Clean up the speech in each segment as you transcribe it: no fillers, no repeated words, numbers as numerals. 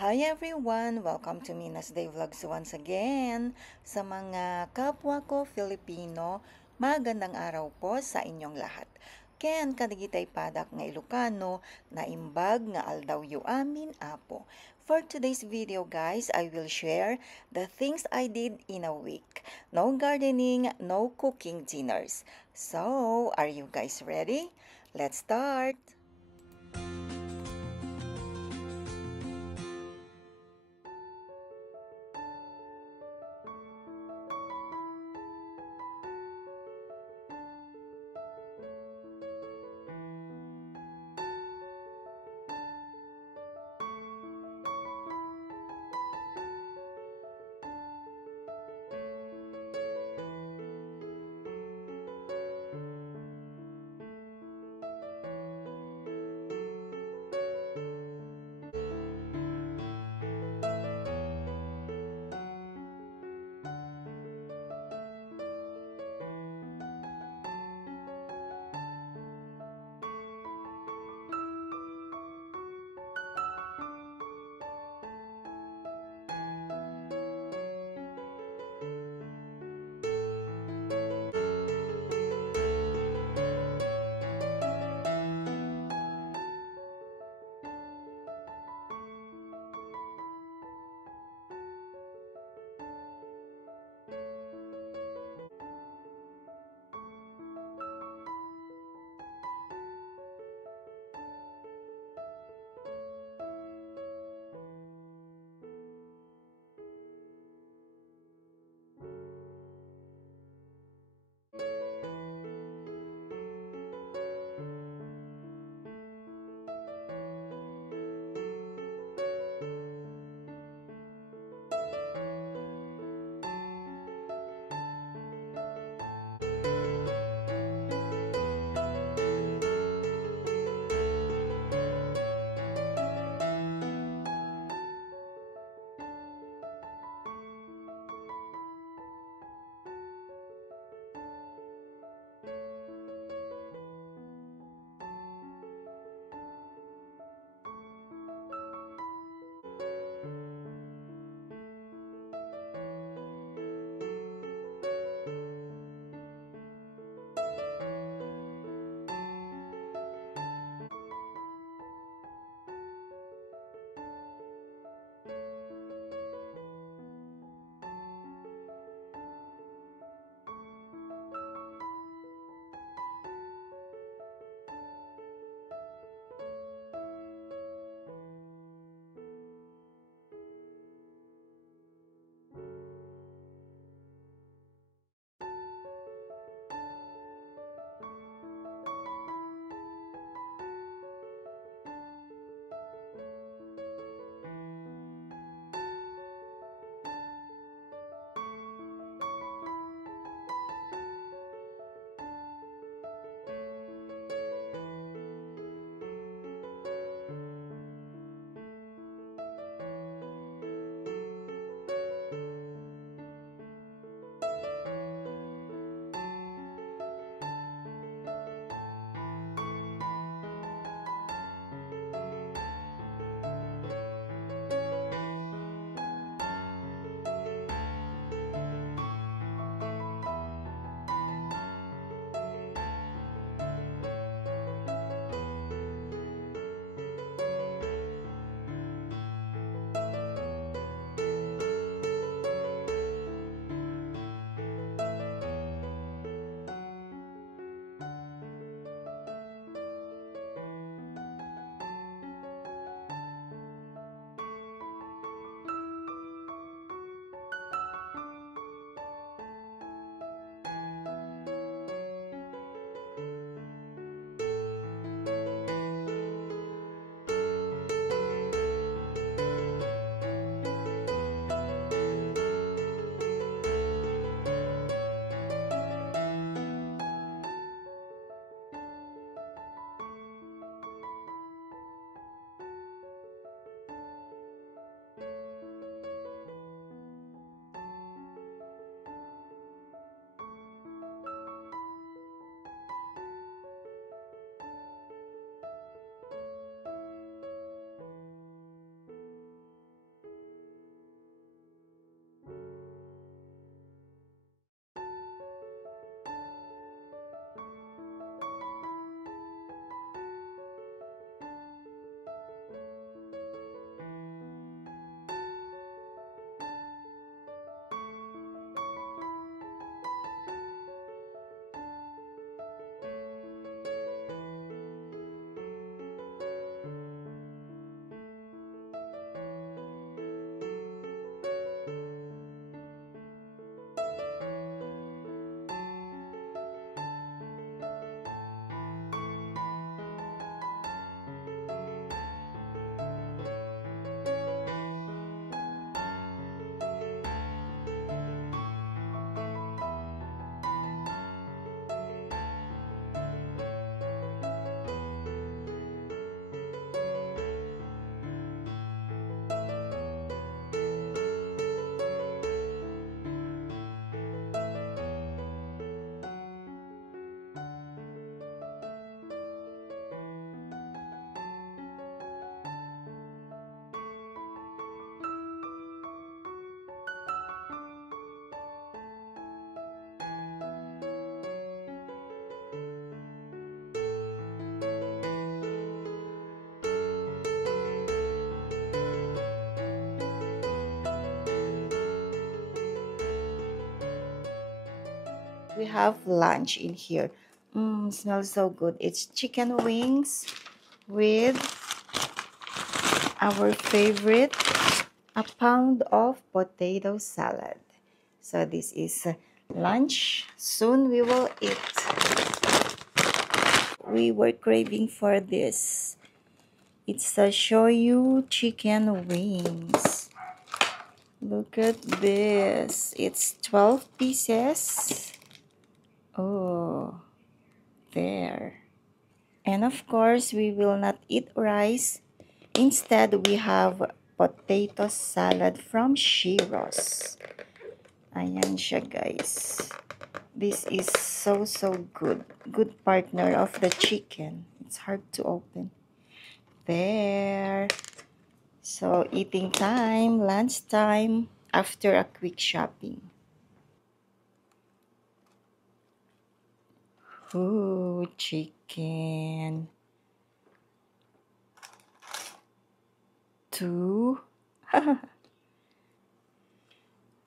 Hi everyone! Welcome to Minas Day Vlogs once again. Sa mga kapwa ko Filipino, magandang araw po sa inyong lahat. Ken kadigitay padak nga Ilocano na imbag nga aldaw yu amin apo. For today's video guys, I will share the things I did in a week. No gardening, no cooking dinners. So, are you guys ready? Let's start! we have lunch in here. Smells so good. It's chicken wings with our favorite, a pound of potato salad. So this is lunch. Soon we will eat. We were craving for this. It's a shoyu chicken wings. Look at this. It's 12 pieces. Oh, there. And of course, we will not eat rice. Instead, we have potato salad from Shiro's. Ayan siya, guys. This is so good. Good partner of the chicken. It's hard to open. There. So, eating time, lunch time, after a quick shopping. Ooh, chicken. 2.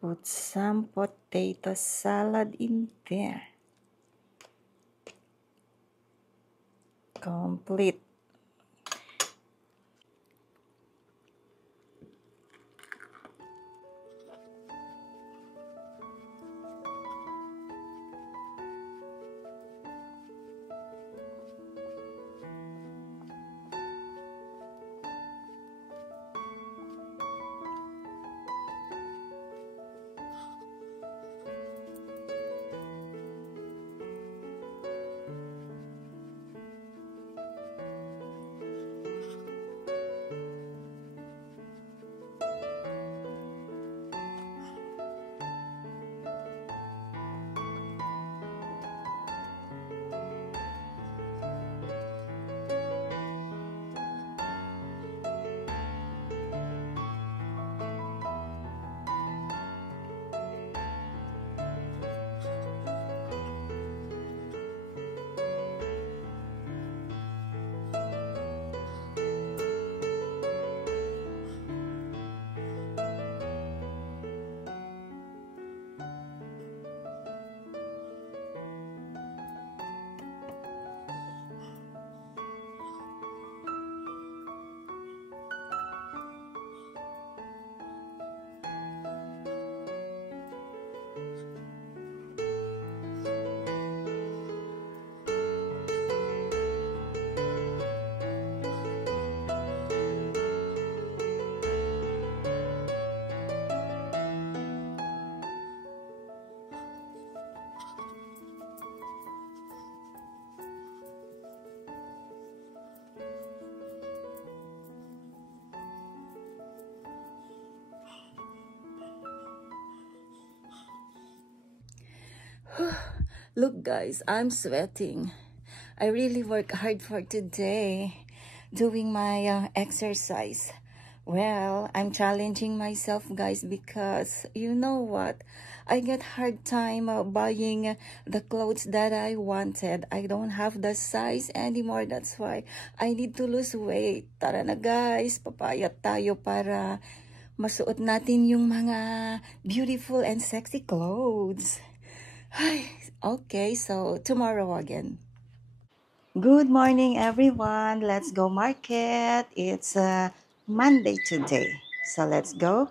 Put some potato salad in there. Complete. Look, guys, I'm sweating. I really work hard for today doing my exercise. Well, I'm challenging myself, guys, because you know what? I get hard time buying the clothes that I wanted. I don't have the size anymore. That's why I need to lose weight. Tara na, guys, papayat tayo para masuot natin yung mga beautiful and sexy clothes. Okay, so tomorrow again. Good morning, everyone. Let's go market. It's Monday today. So let's go.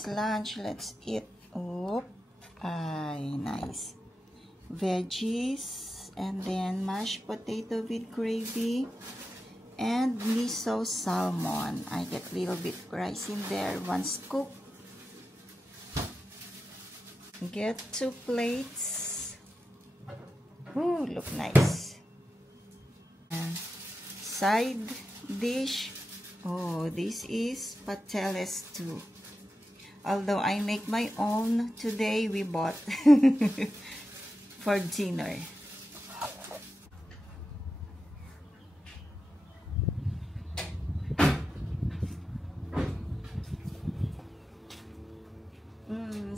this lunch. Let's eat. Oh, ay, nice. Veggies, and then mashed potato with gravy, and miso salmon. I get a little bit rice in there, 1 scoop. Get 2 plates. Ooh, look nice. Side dish. Oh, this is pateles too. Although I make my own, today we bought for dinner.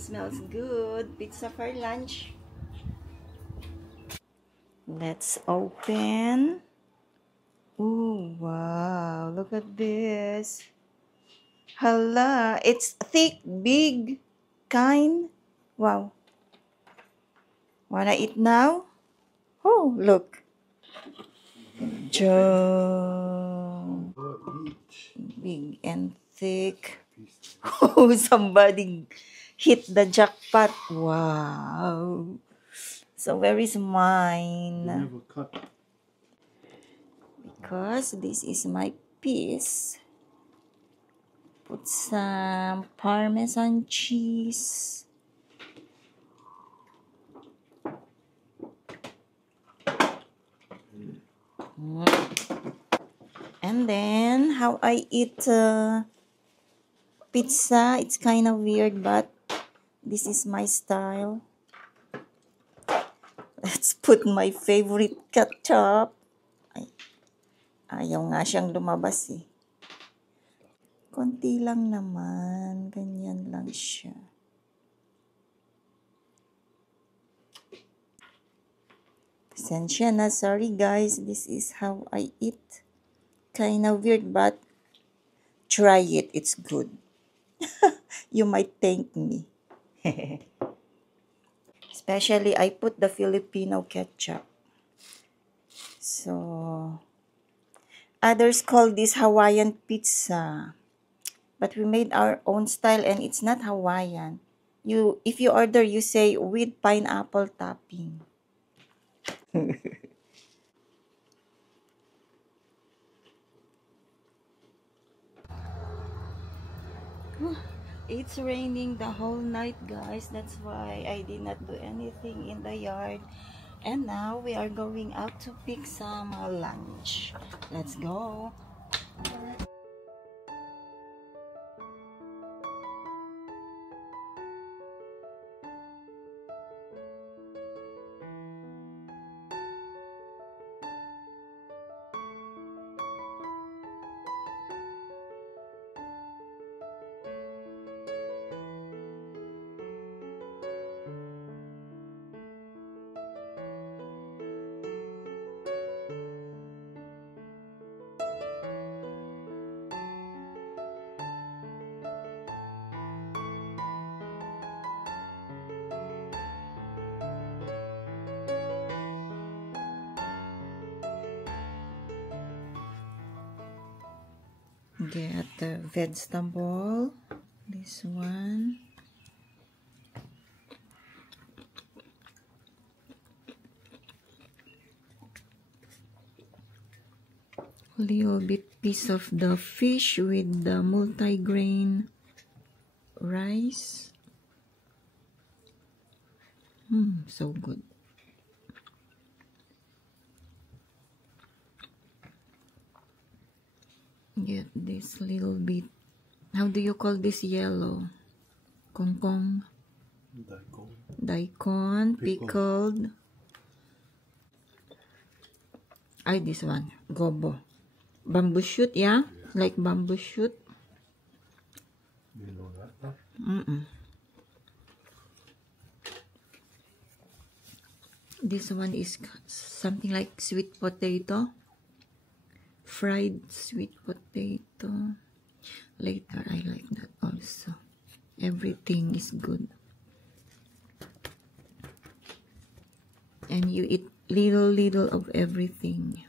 Smells good. Pizza for lunch. Let's open. Ooh, wow. Look at this. Hala. It's thick, big, kind. Wow. Wanna eat now? Oh, look. Jum. Big and thick. Oh, somebody hit the jackpot. Wow. So where is mine? Never cut. Because this is my piece. Put some Parmesan cheese. And then how I eat pizza, it's kind of weird, but this is my style. Let's put my favorite ketchup. Ay, ayaw nga siyang lumabas eh. Konti lang naman. Ganyan lang siya. Pasensya na. Sorry guys. This is how I eat. Kind of weird, but try it. It's good. You might thank me. Especially, I put the Filipino ketchup. So, others call this Hawaiian pizza. But we made our own style and it's not Hawaiian. If you order, you say with pineapple topping. It's raining the whole night, guys. That's why I did not do anything in the yard. And now we are going out to pick some lunch. Let's go. Get the vegetable. This one. Little bit piece of the fish with the multi-grain rice. So good. Get this little bit. How do you call this yellow? Kongkong. Daikon. Pickled. Ay, this one. Gobo. Bamboo shoot, yeah? Like bamboo shoot. You know that? This one is something like sweet potato. Fried sweet potato. Later, I like that also. Everything is good. And you eat little of everything.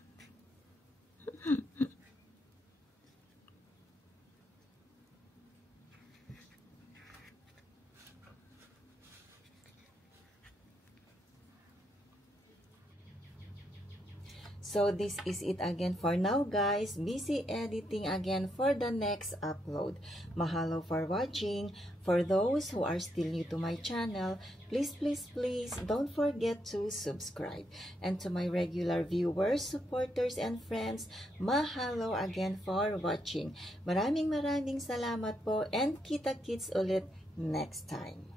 So this is it again for now, guys. Busy editing again for the next upload. Mahalo for watching. For those who are still new to my channel, please don't forget to subscribe. And to my regular viewers, supporters, and friends, mahalo again for watching. Maraming salamat po, and kita-kits ulit next time.